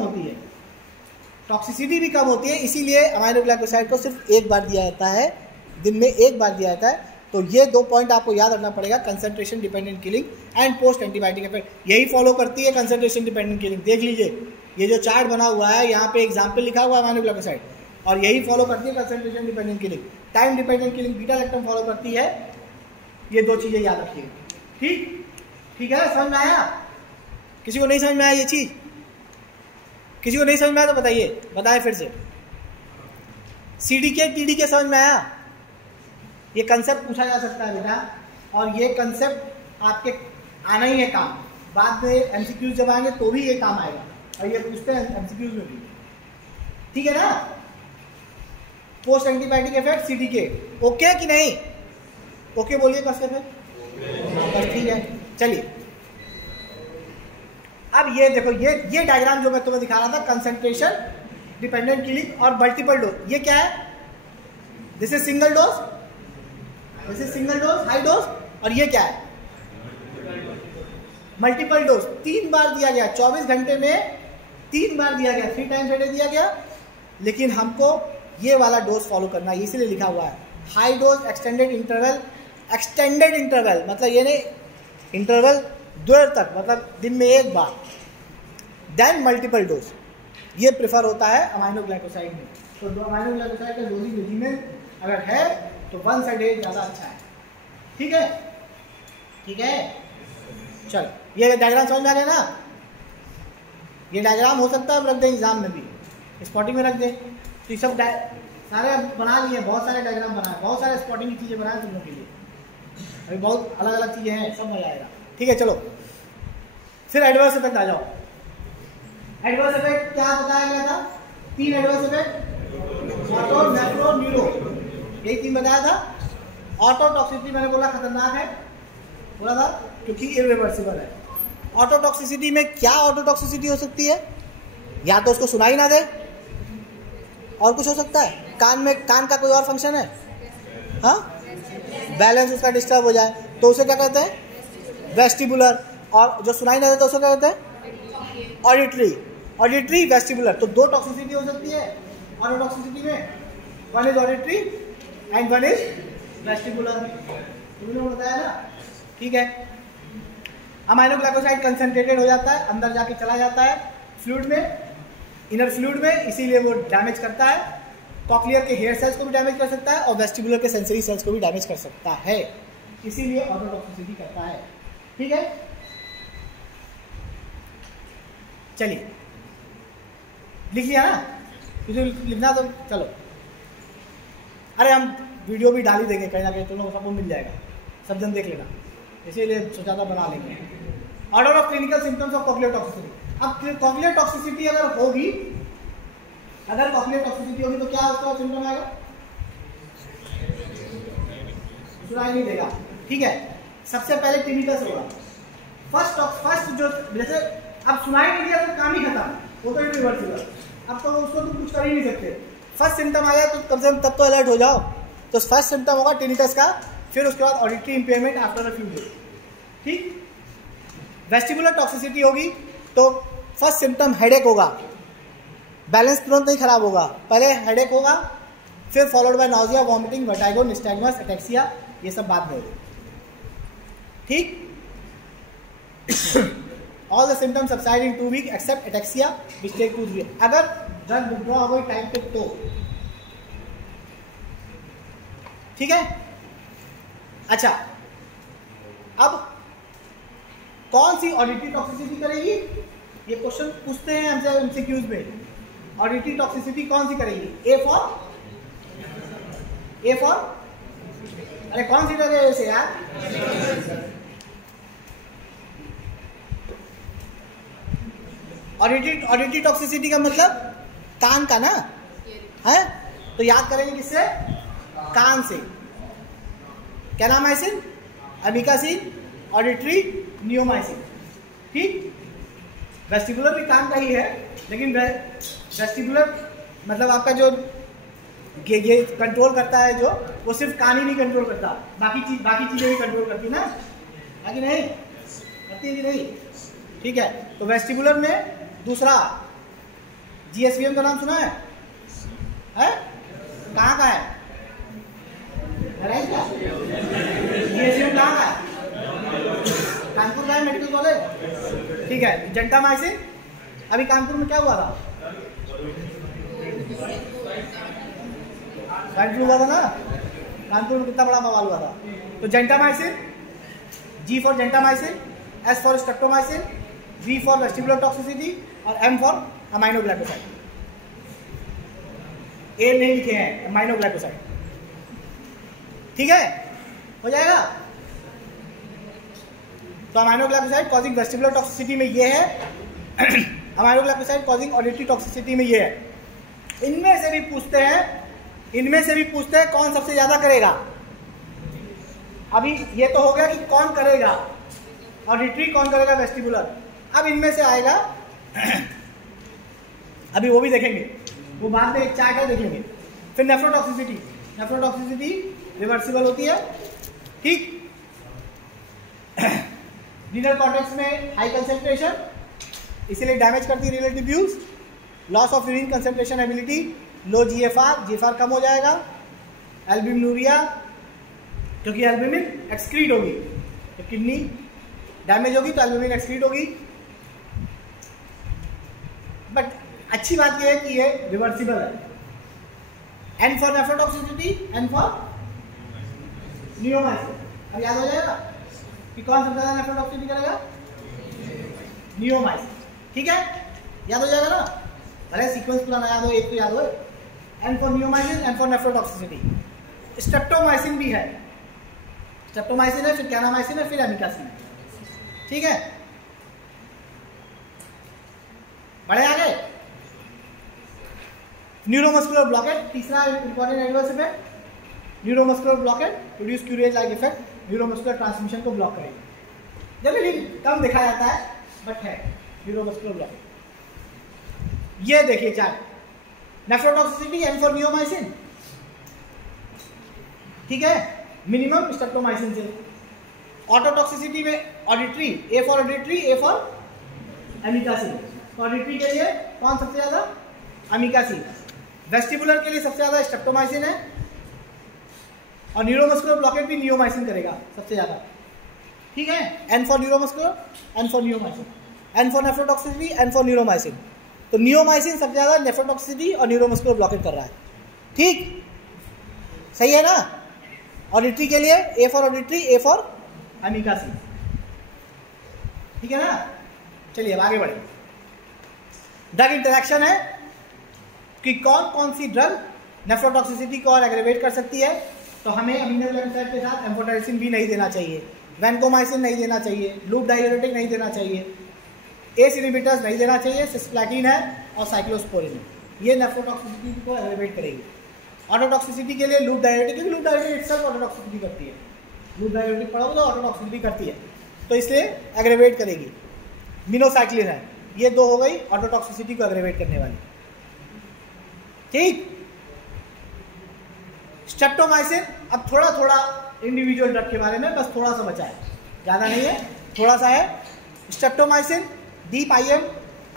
होती है, इसीलिए अमाइनोग्लाइकोसाइड को सिर्फ एक बार दिया जाता है, दिन में एक बार दिया जाता है। तो ये दो पॉइंट आपको याद रखना पड़ेगा, concentration dependent killing and post antibiotic effect, यही फॉलो करती है कंसंट्रेशन डिपेंडेंट किलिंग। देख लीजिए ये जो चार्ट बना हुआ है, यहाँ पे एग्जाम्पल लिखा हुआ है अमाइनोग्लाइकोसाइड, और यही फॉलो करती है concentration dependent killing. Time dependent killing beta lactam follow करती है, ये दो चीज़ें याद रखिएगा, ठीक है। समझ में आया? किसी को नहीं समझ में आया ये चीज़? किसी को नहीं समझ में आया तो बताए फिर से। CDK TDK समझ में आया? ये कंसेप्ट पूछा जा सकता है बेटा, और ये कंसेप्ट आपके आना ही है काम, बाद में MCQs जब आएंगे तो भी ये काम आएगा, और ये पूछते हैं MCQs में भी, ठीक है ना। Post antibiotic effect CDK, okay कि नहीं? ओके बोलिए कसके फिर, बस ठीक है। चलिए अब ये देखो, ये डायग्राम जो मैं तुम्हें दिखा रहा था, कंसंट्रेशन डिपेंडेंट किलिंग और मल्टीपल डोज, ये क्या है? This is single dose, high dose, और ये क्या है? Multiple dose. 3 बार दिया गया, 24 घंटे में 3 बार दिया गया, 3 टाइम्स अ डे दिया गया, लेकिन हमको ये वाला डोज फॉलो करना है, इसीलिए लिखा हुआ है हाई डोज एक्सटेंडेड इंटरवल मतलब ये नहीं इंटरवल देर तक, मतलब दिन में एक बार, देन मल्टीपल डोज, ये प्रेफर होता है अमाइनो ग्लाइकोसाइड में। तो अमाइनो ग्लाइकोसाइड का डोजिंग रेजिमेन अगर है तो वंस अ डे ज़्यादा अच्छा है। ठीक है, ठीक है। चलो, ये डायग्राम समझ में आ गया ना? ये डायग्राम हो सकता है रख दें एग्जाम में भी, स्पॉटिंग में रख दें। तो ये सब सारे बना लिए, बहुत सारे डायग्राम बनाए, बहुत सारे स्पॉटिंग की चीज़ें बनाए तुम लोग के लिए। अभी बहुत अलग अलग चीज़ें हैं, सब मजा आएगा। ठीक है, चलो फिर एडवर्स इफेक्ट आ जाओ। एडवर्स इफेक्ट क्या बताया गया था? 3 adverse effect, auto, nephro, neuro, यही 3 बताया था। ऑटो टॉक्सिसिटी मैंने बोला खतरनाक है, बोला था, क्योंकि इरिवर्सिबल है। ऑटो टॉक्सिसिटी में क्या ऑटो टॉक्सिसिटी हो सकती है? या तो उसको सुनाई ना दे, और कुछ हो सकता है, कान का कोई और फंक्शन है, हाँ, बैलेंस उसका डिस्टर्ब हो जाए, तो उसे क्या कहते हैं? वेस्टिबुलर। और जो सुनाई ना देता उसे क्या कहते हैं? ऑडिटरी। Auditory, vestibular. तो 2 टॉक्सिसिटी हो सकती है ऑटो टॉक्सिसिटी में, one is auditory and one is vestibular. तुमने बताया ना? ठीक है। अमाइनो ग्लाइकोसाइड कंसंट्रेटेड हो जाता है, अंदर जाके चला जाता है फ्लूइड में, इनर फ्लूइड में, इसीलिए वो डैमेज करता है। कॉक्लियर के हेयर सेल्स को भी डैमेज कर सकता है और वेस्टिबुलर के सेंसरी सेल्स को भी डैमेज कर सकता है, इसीलिए ऑटोटॉक्सिसिटी करता है। ठीक है, चलिए लिख लिया ना? किसी लिखना तो चलो, अरे हम वीडियो भी डाल ही देंगे कहीं ना कहीं, तुम लोग सबको मिल जाएगा, सब जन देख लेना, इसीलिए सोचा था बना लेंगे। Order of clinical symptoms of cochlear toxicity. अब कॉक्लियर टॉक्सिसिटी अगर होगी, तो क्या उसका सिम्टम आएगा? सुनाई नहीं देगा। ठीक है, सबसे पहले टिनिटस होगा। फर्स्ट जो, जैसे अब सुनाई नहीं दिया तो काम ही खत्म, वो तो इरिवर्सिबल, अब तो उसको तुम कुछ कर ही नहीं सकते। फर्स्ट सिम्टम आया तो कम से कम तब तो अलर्ट हो जाओ। तो फर्स्ट सिम्टम होगा टिनिटस का, फिर उसके बाद auditory impairment after a few days. ठीक, वेस्टिबुलर टॉक्सिसिटी होगी तो फर्स्ट सिम्टम हेडेक होगा, बैलेंस तुरंत नहीं खराब होगा, पहले हेडेक होगा, फिर followed by nausea, vomiting, vertigo, nystagmus, ataxia, ये सब बाद में होगा। ठीक, all the symptoms subside in 2 week except ataxia which take 2 week. अगर ड्रग विथड्रॉ हो गई टाइम पे तो ठीक है। अच्छा, अब कौन सी ऑडिटरी टॉक्सिसिटी करेगी? ये क्वेश्चन पूछते हैं हमसे एमसीक्यूज में। ऑडिटरी टॉक्सिसिटी कौन सी करेगी? ए फॉर अरे कौन सी ड्रग है ऐसे यार? ऑडिटरी टॉक्सिसिटी का मतलब कान का ना है, तो याद करेंगे किससे? कान से। क्या नाम है इसे? Amikacin, auditory, neomycin. ठीक, वेस्टिबुलर भी कान का ही है, लेकिन वेस्टिबुलर मतलब आपका जो ये कंट्रोल करता है, जो वो सिर्फ कान ही नहीं कंट्रोल करता, बाकी चीजें भी कंट्रोल करती है ना, है कि नहीं? करती है कि नहीं? ठीक है, तो वेस्टिबुलर में दूसरा जीएसवीएम का नाम सुना है? कहाँ का है? जीएसवीएम कहाँ का है? कानपुर का है, मेडिकल कॉलेज। ठीक है, जेंटामाइसिन अभी कानपुर में क्या हुआ था? स्वाइन फ्लू हुआ था ना, कानपुर में कितना बड़ा बवाल हुआ था। तो gentamicin, G for gentamicin, S for streptomycin, V for vestibular toxicity और M for amino glycoside. A नहीं लिखे हैं, अमाइनो ग्लाइकोसाइड। ठीक है, हो जाएगा। तो amino glycoside causing vestibular toxicity में ये है, amino glycoside causing auditory toxicity में ये है। इनमें से भी पूछते हैं कौन सबसे ज्यादा करेगा। अभी ये तो हो गया कि कौन करेगा ऑडिटरी, कौन करेगा वेस्टिबुलर। अब इनमें से आएगा अभी वो भी देखेंगे, वो बाद में एक चार्ट है देखेंगे। फिर नेफ्रोटॉक्सिसिटी रिवर्सिबल होती है। ठीक, रीनल कॉर्टेक्स में हाई कंसेंट्रेशन, इसीलिए डैमेज करती है renal tubules. Loss of urine concentration ability, low GFR कम हो जाएगा। एल्ब्यूमिनूरिया, क्योंकि एल्ब्यूमिन एक्सक्रीट होगी तो किडनी डैमेज होगी तो एल्ब्यूमिन एक्सक्रीट होगी। बट अच्छी बात यह है कि ये रिवर्सिबल है। N for nephrotoxicity, N for neomycin. अब याद हो जाएगा कि कौन सबसे ज्यादा नेफ्रोटॉक्सिसिटी करेगा? नियोमाइसिन। ठीक है, याद हो जाएगा ना, अरे सीक्वेंस पूरा ना याद हो, एक तो याद हो। N for neomycin, N for nephrotoxicity. Streptomycin भी है, स्ट्रेप्टोमाइसिन है, फिर कैनामाइसिन है, फिर एमिकासिन है। ठीक है, बढ़े आगे। न्यूरोमस्कुलर ब्लॉकेट, तीसरा important adverse effect. Neuromuscular blockade produce curare like effect, neuromuscular transmission को ब्लॉक करेगी। जनरली कम देखा जाता है बट है न्यूरोमस्कुलर ब्लॉकेट। ये देखिए चार, नेफ्रोटॉक्सिसिटी एन फॉर नियोमाइसिन, ठीक है, मिनिमम स्ट्रेप्टोमाइसिन से। ऑटोटॉक्सिसिटी में auditory, A for auditory, A for amikacin. Auditory के लिए कौन सबसे ज्यादा? एमिकासिन। वेस्टिबुलर के लिए सबसे ज्यादा स्ट्रेप्टोमाइसिन है, और न्यूरोमस्कुलर ब्लॉकेट भी नियोमाइसिन करेगा सबसे ज्यादा। ठीक है, N for neuromuscular, N for neomycin, N for nephrotoxicity, N for neuromycin. तो नियोमाइसिन सबसे ज्यादा नेफ्रोटॉक्सिसिटी और न्यूरोमस्कुलर ब्लॉकेट कर रहा है। ठीक, सही है ना। ऑडिटरी के लिए A for auditory, A for amikacin. ठीक है ना। चलिए अब आगे बढ़े। ड्रग इंटरेक्शन है कि कौन कौन सी ड्रग नेफ्रोटॉक्सिसिटी को और एग्रेवेट कर सकती है। तो हमें अमीनोग्लिसराइड के साथ एम्फोटेरिसिन भी नहीं देना चाहिए, वैनकोमाइसिन नहीं देना चाहिए, लूप डाययूरेटिक नहीं देना चाहिए, एस इनहिबिटर्स नहीं देना चाहिए, सिस्प्लैटिन है और साइक्लोस्पोरिन है। ये नेफ्रोटॉक्सिसिटी को एग्रेवेट करेगी। ऑटोटॉक्सिसिटी के लिए लूप डाययूरेटिक, क्योंकि लूप डाययूरेटिक इटसेल्फ ऑटोटॉक्सिसिटी करती है। लूप डाययूरेटिक पढ़ोगे तो ऑटोटॉक्सिसिटी करती है, तो इसलिए एग्रेवेट करेगी। मिनोसाइक्लिन है, ये दो हो गई ऑटोटॉक्सिसिटी को एग्रेवेट करने वाली। ठीक, स्ट्रेप्टोमाइसिन, अब थोड़ा थोड़ा इंडिविजुअल ड्रग के बारे में बस थोड़ा सा बचा है, ज़्यादा नहीं है, थोड़ा सा है। Streptomycin deep IM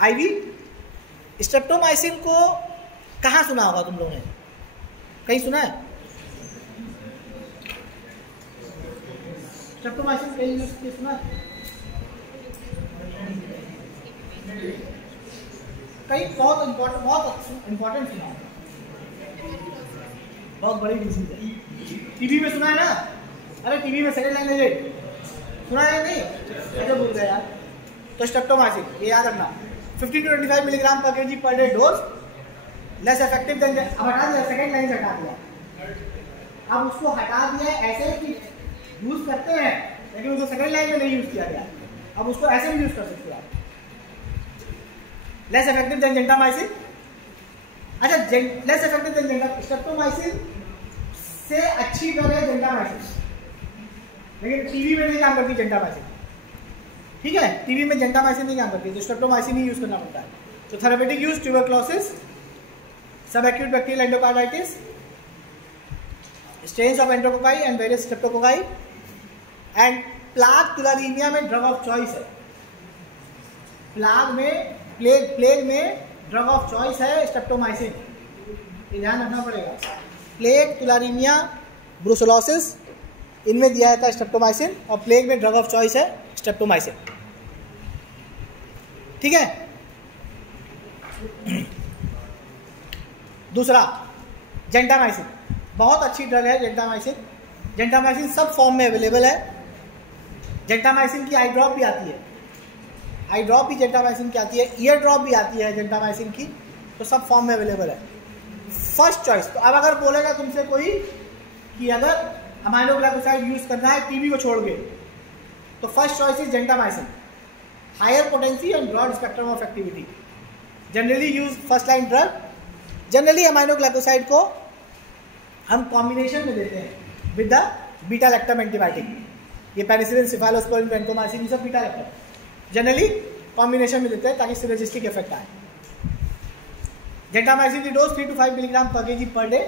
IV. Streptomycin को कहाँ सुना होगा तुम लोगों ने? कहीं सुना है? स्ट्रेप्टोमाइसिन कहीं यूज किया सुना है? कहीं बहुत इंपॉर्टेंट सुना है, बहुत बड़ी डिजीज है। टीबी में सुना है ना? अरे टीबी में सेकंड लाइन है, सुना है नहीं? ऐसे बोल रहे यार। तो स्ट्रेप्टोमाइसिन ये याद रखना, 15 to 25 milligram per KG per day dose, less effective than. अब हटा दिया, सेकंड लाइन से हटा दिया। अब उसको हटा दिया ऐसे कि यूज करते हैं, लेकिन उसको सेकंड लाइन में नहीं यूज किया गया। अब उसको ऐसे भी यूज कर सकते हो आप, लेस इफेक्टिव देन जेंटामाइसिन। अच्छा, less effective than gentamicin, streptomycin से अच्छी ड्रग है जेंटामाइसिन, लेकिन टीबी में नहीं काम करती जेंटामाइसिन। ठीक है, टीबी में जेंटामाइसिन नहीं काम करती, तो स्ट्रेप्टोमाइसिन ही यूज करना पड़ता है। तो therapeutic use tuberculosis, subacute bacterial endocarditis, strains of enterococci and various streptococci, and plague tularemia में ड्रग ऑफ चॉइस है। प्लाग में, प्लेग में ड्रग ऑफ चॉइस है स्ट्रेप्टोमाइसिन, ये ध्यान रखना पड़ेगा। प्लेग, तुलारीमिया, ब्रुसेलोसिस, इनमें दिया जाता है स्ट्रेप्टोमाइसिन, और प्लेग में ड्रग ऑफ चॉइस है स्ट्रेप्टोमाइसिन। ठीक है। दूसरा जेंटामाइसिन, बहुत अच्छी ड्रग है जेंटामाइसिन। जेंटामाइसिन सब फॉर्म में अवेलेबल है। जेंटामाइसिन की आई ड्रॉप भी आती है, आई ड्रॉप भी जेंटामाइसिन की आती है, ईयर ड्रॉप भी आती है जेंटामाइसिन की, तो सब फॉर्म में अवेलेबल है। फर्स्ट चॉइस, तो अब अगर बोलेगा तुमसे कोई कि अगर अमाइलोग्लाइकोसाइड यूज करना है टीबी को छोड़ के, तो first choice is gentamicin, higher potency and broad spectrum of activity, generally use first line drug. Generally aminoglycoside को हम कॉम्बिनेशन में देते हैं with the beta lactam antibiotic. ये पेनिसिलिन, सिफालोस्पोरिन, वेंकोमाइसिन, ये सब बीटा लैक्टम जनरली कॉम्बिनेशन में देते हैं ताकि सिनर्जिस्टिक इफेक्ट आए। जेंटामाइसिन की dose 3 to 5 milligram per KG per day,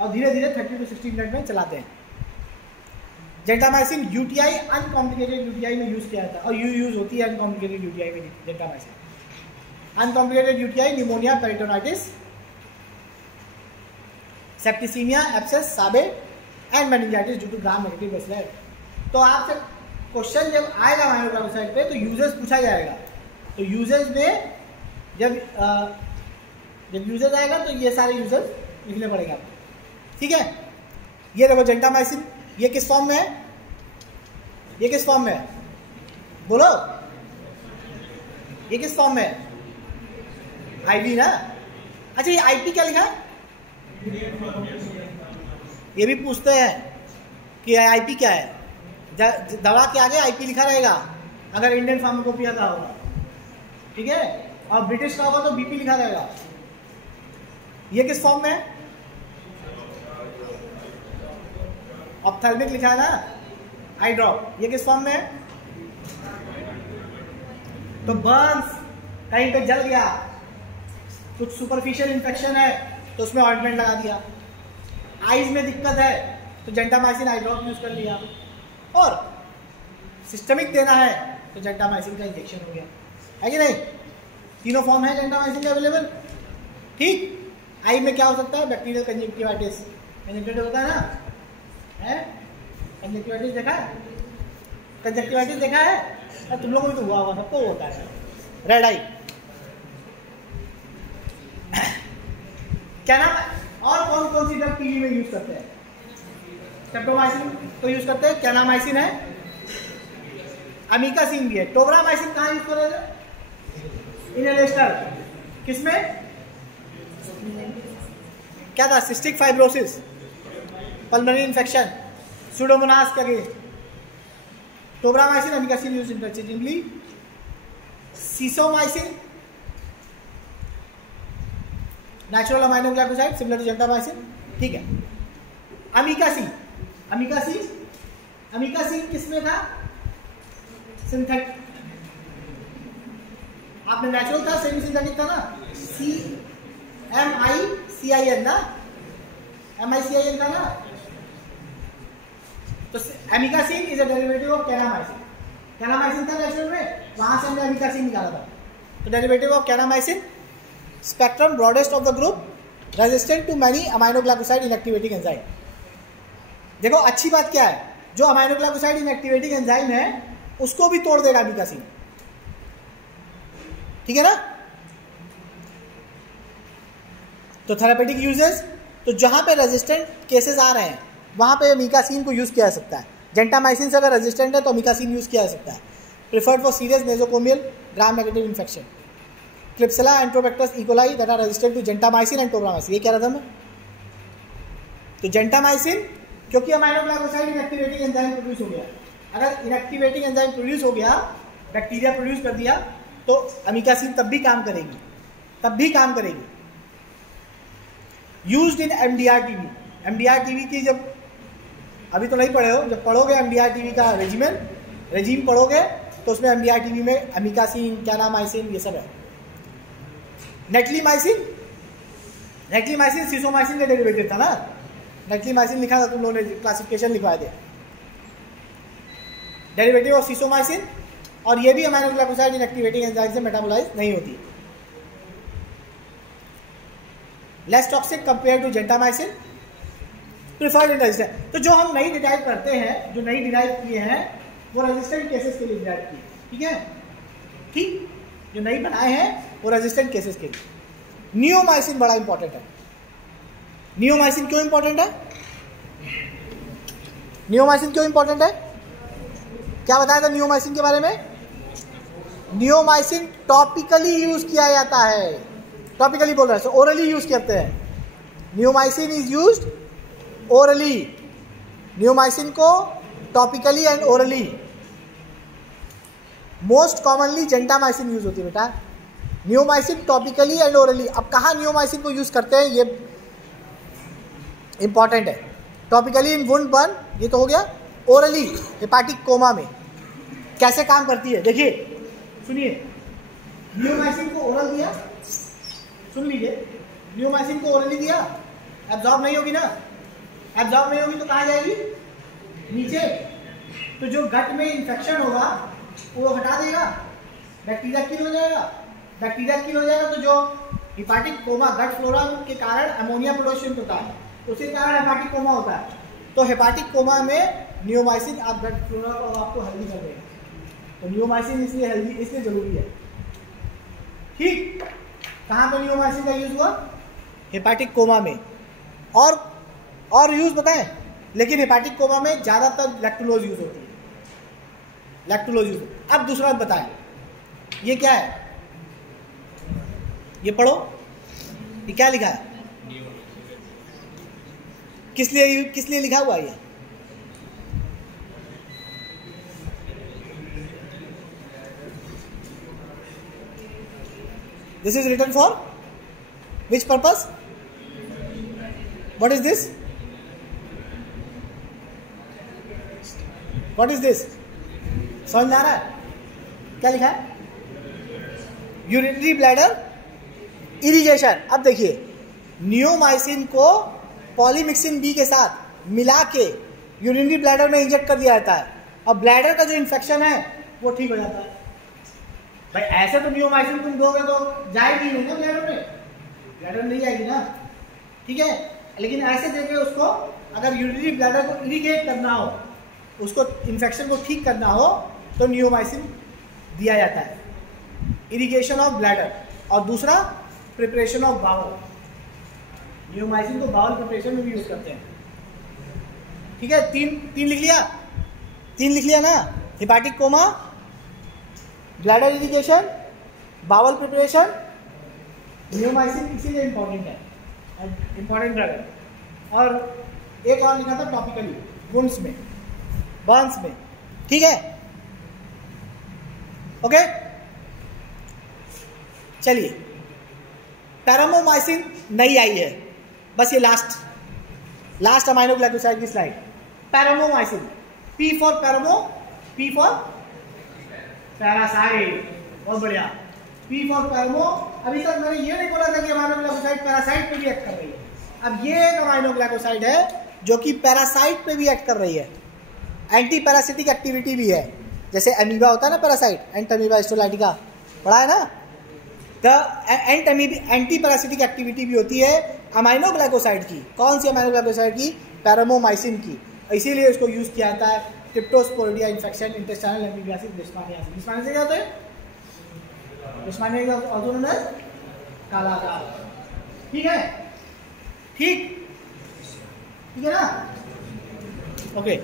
और धीरे धीरे 30 to 60 मिनट में चलाते हैं। जेंटामाइसिन यूटीआई, अनकॉम्प्लिकेटेड यूटीआई में यूज किया जाता है, और यूज होती है अनकॉम्प्लिकेटेड यूटीआई में gentamicin. Uncomplicated UTI, pneumonia, peritonitis, septicaemia, abscess, साबे and meningitis due to gram negative bacilli. तो आपसे क्वेश्चन जब आएगा अमाइनोग्लाइकोसाइड पे तो यूजेस पूछा जाएगा। तो यूजेस में जब यूजेस आएगा तो ये सारे यूजेस लिखने पड़ेगा आपको, ठीक है। ये देखो जेंटामाइसिन, ये किस फॉर्म में है, ये किस फॉर्म में है, बोलो, ये किस फॉर्म में है, आईवी ना। अच्छा ये आईपी क्या लिखा है, ये भी पूछते हैं कि आईपी क्या है। दवा के आगे आईपी लिखा रहेगा अगर इंडियन फार्माकोपिया का होगा, ठीक है, और ब्रिटिश का होगा तो बीपी लिखा रहेगा। ये किस फॉर्म में है, ऑप्थेल्मिक लिखा है ना, आई ड्रॉप, ये किस फॉर्म में है। तो बर्न्स, कहीं पे जल गया, कुछ सुपरफिशियल इंफेक्शन है तो उसमें ऑइंटमेंट लगा दिया। आईज में दिक्कत है तो जेंटामाइसिन आई ड्रॉप यूज कर लिया, और सिस्टमिक देना है तो जेंटामाइसिन का इंजेक्शन हो गया, है कि नहीं। तीनों फॉर्म है जेंटामाइसिन के अवेलेबल, ठीक। आई में क्या हो सकता है, बैक्टीरियल कंजक्टिवाइटिस, कंजक्टिवाइटिस होता है ना, है कंजक्टिवाइटिस देखा है, कंजक्टिवाइटिस देखा है, तुम लोगों को तो हुआ होगा, सबको होता है। रेड आई, क्या नाम है, और कौन कौन सी ड्रग टीबी में यूज करते हैं, स्ट्रेप्टोमाइसिन तो यूज करते हैं, कैनामाइसिन है, अमीकासिन भी है। टोब्रामाइसिन कहाँ यूज कर रहे थे, इनहेलेस्टर, किसमें, क्या था, cystic fibrosis, pulmonary infection, Pseudomonas के against. Tobramycin, amikacin use interchangeably. Sisomicin, natural aminoglycoside similar to gentamicin, ठीक है। अमीकासिन, अमीकासिन, अमीकासिन किसमें था, सिंथेटिक, आपने नेचुरल था, सेमी सिंथेटिक था ना, CMICIN ना, MICIN था ना। तो amikacin is a derivative of kanamycin, kanamycin था नेचुरल में, वहां से हमने अमीकासिन निकाला था। तो derivative of kanamycin, spectrum broadest of the group, resistant to many aminoglycoside inactivating enzyme. देखो अच्छी बात क्या है, जो अमाइनोग्लाइकोसाइड इनएक्टिवेटिंग एंजाइम है उसको भी तोड़ देगा अमीकासिन, ठीक है ना। तो थेरापेटिक यूजेस, तो जहां पे रेजिस्टेंट केसेस आ रहे हैं वहां पे अमीकासिन को यूज किया जा सकता है। जेंटामाइसिन से अगर रेजिस्टेंट है तो अमीकासिन यूज किया जा सकता है। Preferred for serious nosocomial gram negative infection, Klebsiella Enterobacter E coli that are resistant to gentamicin and tobramycin. ये कह रहा था मैं, तो जेंटामाइसिन क्योंकि अमाइनोग्लाइकोसाइड इनएक्टिवेटिंग एंजाइम प्रोड्यूस हो गया, अगर इनएक्टिवेटिंग एंजाइम प्रोड्यूस हो गया, बैक्टीरिया प्रोड्यूस कर दिया, तो अमीकासिन तब भी काम करेगी, तब भी काम करेगी। Used in MDR TB, MDR TB की जब अभी तो नहीं पढ़े हो, जब पढ़ोगे एमडीआर टीबी का रेजिम पढ़ोगे तो उसमें एमडीआर टीबी में अमीकासिन, कैनामाइसिन, ये सब है। नेट्लीमाइसिन, नेट्लीमाइसिन सीसोमाइसिन का डेरिवेटिव था ना, नेट्लीमाइसिन लिखा था तुम लोगों ने, क्लासिफिकेशन लिखवाए थे, डेरिवेटिव ऑफ सीसोमाइसिन। और ये भी अमाइनोग्लाइकोसाइड इनएक्टिवेटिंग एंजाइम से मेटाबोलाइज नहीं होती। Less toxic compare to gentamicin, preferred in resistant. तो जो हम नई डिराइव करते हैं, जो नई डिराइव किए हैं वो रेजिस्टेंट केसेस के लिए डिराइव किए, ठीक है, ठीक, जो नई बनाए हैं वो रेजिस्टेंट केसेस के लिए। नियोमाइसिन बड़ा इंपॉर्टेंट है। नियोमाइसिन क्यों इंपॉर्टेंट है, नियोमाइसिन क्यों इंपॉर्टेंट है, क्या बताया था नियोमाइसिन के बारे में। नियोमाइसिन टॉपिकली यूज किया जाता है, टॉपिकली बोल रहा है, ओरली यूज करते हैं। Neomycin is used orally, neomycin को topically and orally. Most commonly gentamicin use होती है बेटा, नियोमाइसिन टॉपिकली एंड ओरली। अब कहाँ नियोमाइसिन को यूज करते हैं ये इंपॉर्टेंट है। टॉपिकली इन वुंड बर्न, ये तो हो गया। ओरली हेपाटिक कोमा में कैसे काम करती है देखिए, सुनिए। नियोमाइसिन को ओरल दिया, सुन लीजिए, नियोमाइसिन को ओरली दिया, एब्जॉर्ब नहीं होगी ना, एब्जॉर्ब नहीं होगी तो कहाँ जाएगी, नीचे। तो जो गट में इंफेक्शन होगा वो हटा देगा, बैक्टीरिया किल हो जाएगा। बैक्टीरिया किल हो जाएगा तो जो हेपाटिक कोमा, गट फ्लोरा के कारण अमोनिया प्रोडक्शन होता है, उसके कारण हेपाटिक कोमा होता है। तो हेपाटिक कोमा में नियोमाइसिन आप ब्लड फ्लो आपको हेल्दी कर देगा, तो नियोमाइसिन इसलिए हेल्दी इसलिए जरूरी है। ठीक, कहाँ पे नियोमाइसिन का यूज हुआ? हेपाटिक कोमा में। और यूज बताएं, लेकिन हेपाटिक कोमा में ज्यादातर लैक्टुलोज यूज होती है, लैक्टुलोज यूज। अब दूसरा बताएं, ये क्या है? ये पढ़ो, ये क्या लिखा है? किस लिए लिखा हुआ है ये? This is written for which purpose? What is this? What is this? समझ में आ रहा है? क्या लिखा है? Urinary bladder irrigation. अब देखिए, नियोमाइसिन को पॉलीमिक्सिन बी के साथ मिला के यूरिनरी ब्लैडर में इंजेक्ट कर दिया जाता है, और ब्लैडर का जो इन्फेक्शन है वो ठीक हो जाता है। भाई ऐसे तो नियोमाइसिन तुम दोगे तो जाएगी नहीं ना ब्लैडर में, ब्लैडर नहीं जाएगी ना, ठीक है। लेकिन ऐसे देके उसको अगर यूरिनरी ब्लैडर को इरिगेट करना हो, उसको इन्फेक्शन को ठीक करना हो, तो नियोमाइसिन दिया जाता है, इरिगेशन ऑफ ब्लैडर। और दूसरा प्रिपरेशन ऑफ बाउल, नियोमाइसिन को बाउल प्रिपरेशन में भी यूज करते हैं, ठीक है। तीन लिख लिया ना? Hepatic coma, bladder irrigation, bowel preparation, neomycin इसीलिए इंपॉर्टेंट है, इंपॉर्टेंट ड्रग है। और एक और लिखा था टॉपिकली, वुंड्स में, बर्न्स में, ठीक है, ओके। चलिए, पैरामोमाइसिन नई आई है, बस ये लास्ट अमाइनो ग्लाइकोसाइड की slide. Paromomycin, P for paramo, P for parasite, बहुत बढ़िया, पी फॉर पैरामो। अभी तक मैंने ये नहीं बोला था कि अमाइनो ग्लाइकोसाइड पैरासाइट पे भी एक्ट कर रही है। अब ये एक अमाइनो ग्लाइकोसाइड है जो कि पैरासाइट पे भी एक्ट कर रही है, एंटी पैरासिटिक एक्टिविटी भी है। जैसे अमीबा होता है ना पैरासाइट, एंटअमीबा स्टोलाइटिका, पढ़ा है ना? एंटी पैरासिटिक एक्टिविटी भी होती है अमाइनो ग्लाइकोसाइड की। कौन सी अमाइनो ग्लाइकोसाइड की? पैरामोमाइसिन की। इसीलिए इसको यूज किया जाता है क्रिप्टोस्पोरिडिया इन्फेक्शन, इंटेस्टाइनल एमीबियासिस, लिशमानियासिस। लिशमानिया से क्या होता है? लिशमानिया ऑल्सो नोन एज काला दाग, ठीक है, ठीक है ना? ओके।